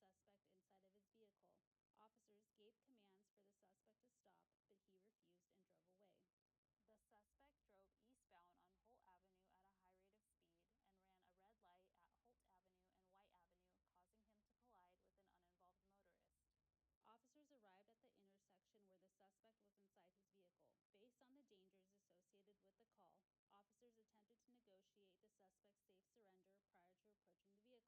suspect inside of his vehicle. Officers gave commands for the suspect to stop, but he refused and drove away. The suspect drove eastbound on Holt Avenue at a high rate of speed and ran a red light at Holt Avenue and White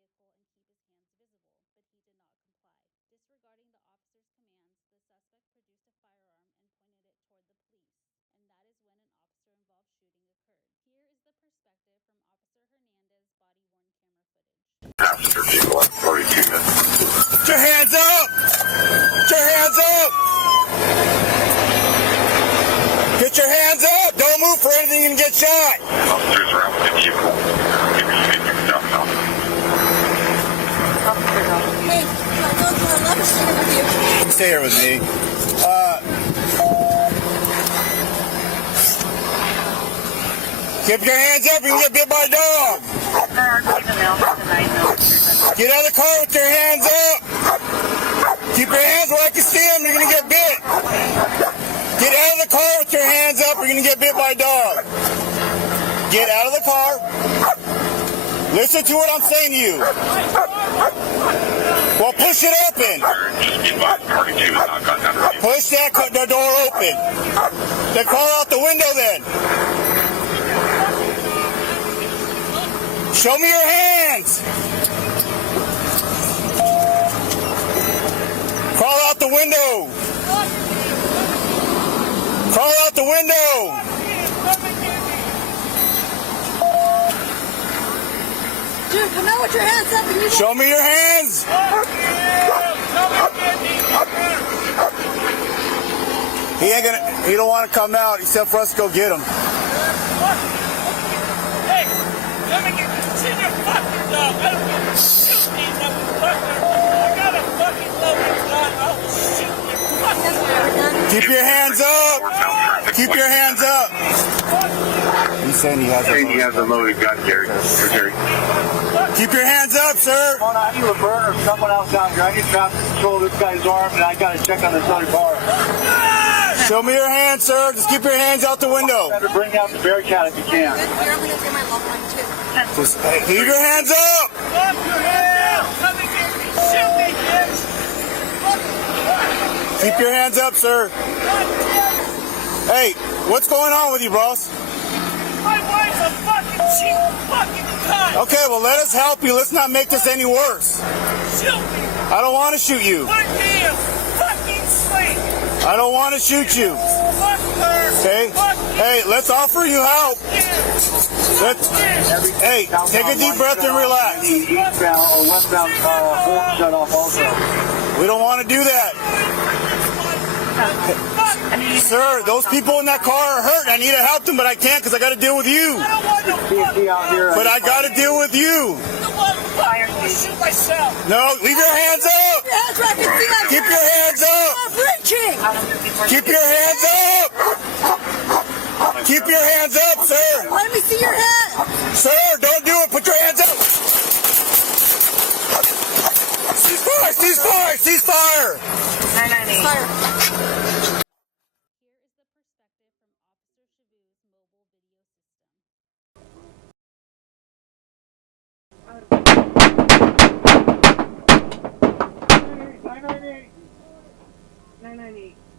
Avenue, causing him to collide with an uninvolved motorist. Officers arrived at the intersection where the suspect was inside his vehicle. Based on the dangers associated with the call, officers attempted to negotiate the suspect's safe surrender prior to approaching the vehicle. Officers gave instructions to the suspect to exit the vehicle and keep his hands visible, but he did not comply. Disregarding the officers' commands, the suspect produced a firearm and pointed it toward the police, and that is when an officer-involved shooting occurred. Here is the perspective from Officer Hernandez's body-worn camera footage. Passenger vehicle at 42 minutes. Put your hands up! Put your hands up! Get your hands up! Don't move for anything, you can get shot! Officers around with the vehicle. Give me your stuff now. Hey, I'd love to stay here with you. Stay here with me. Keep your hands up, you can get bit by a dog! Get out of the car with your hands up! Keep your hands where I can see them, you're gonna get bit! Get out of the car with your hands up, you're gonna get bit by a dog! Get out of the car! Listen to what I'm saying to you! Well, push it open! Push the door open! Then crawl out the window then! Show me your hands! Crawl out the window! Crawl out the window! Dude, come out with your hands up and you Show me your hands! He don't want to come out except for us to go get him. Hey, let me get this in your fucking dog. I don't give a shit, you motherfucker. I got a fucking loaded gun. I'll shoot your fucking. Keep your hands up! Keep your hands up! He's saying he has a loaded gun, Jerry. Keep your hands up, sir! I need a burner or someone else down here. I need to have to control this guy's arm, and I got to check on this other car. Show me your hands, sir. Just keep your hands out the window. Better bring out the bearcat if you can. You're only gonna get my loved one too. Just leave your hands up! Fuck your hands! Come and get me. Shoot me, bitch! Keep your hands up, sir. Hey, what's going on with you, boss? My wife's a fucking cheap fucking cunt. Okay, well, let us help you. Let's not make this any worse. Shoot me. I don't want to shoot you. Put me in fucking sleep. I don't want to shoot you. Fuck her. Okay? Fuck you. Hey, let's offer you help. Hey, take a deep breath and relax. Eastbound or westbound Holt shut off also. We don't want to do that. Sir, those people in that car are hurt. I need to help them, but I can't because I got to deal with you. But I got to deal with you. Shoot myself. No, leave your hands up. Keep your hands up. Keep your hands up. Keep your hands up, sir. Let me see your head. Sir, don't do it. Put your hands up. Cease fire. Cease fire. Cease fire. Fire. Here is the perspective from Officer Shavu's mobile video system. 998.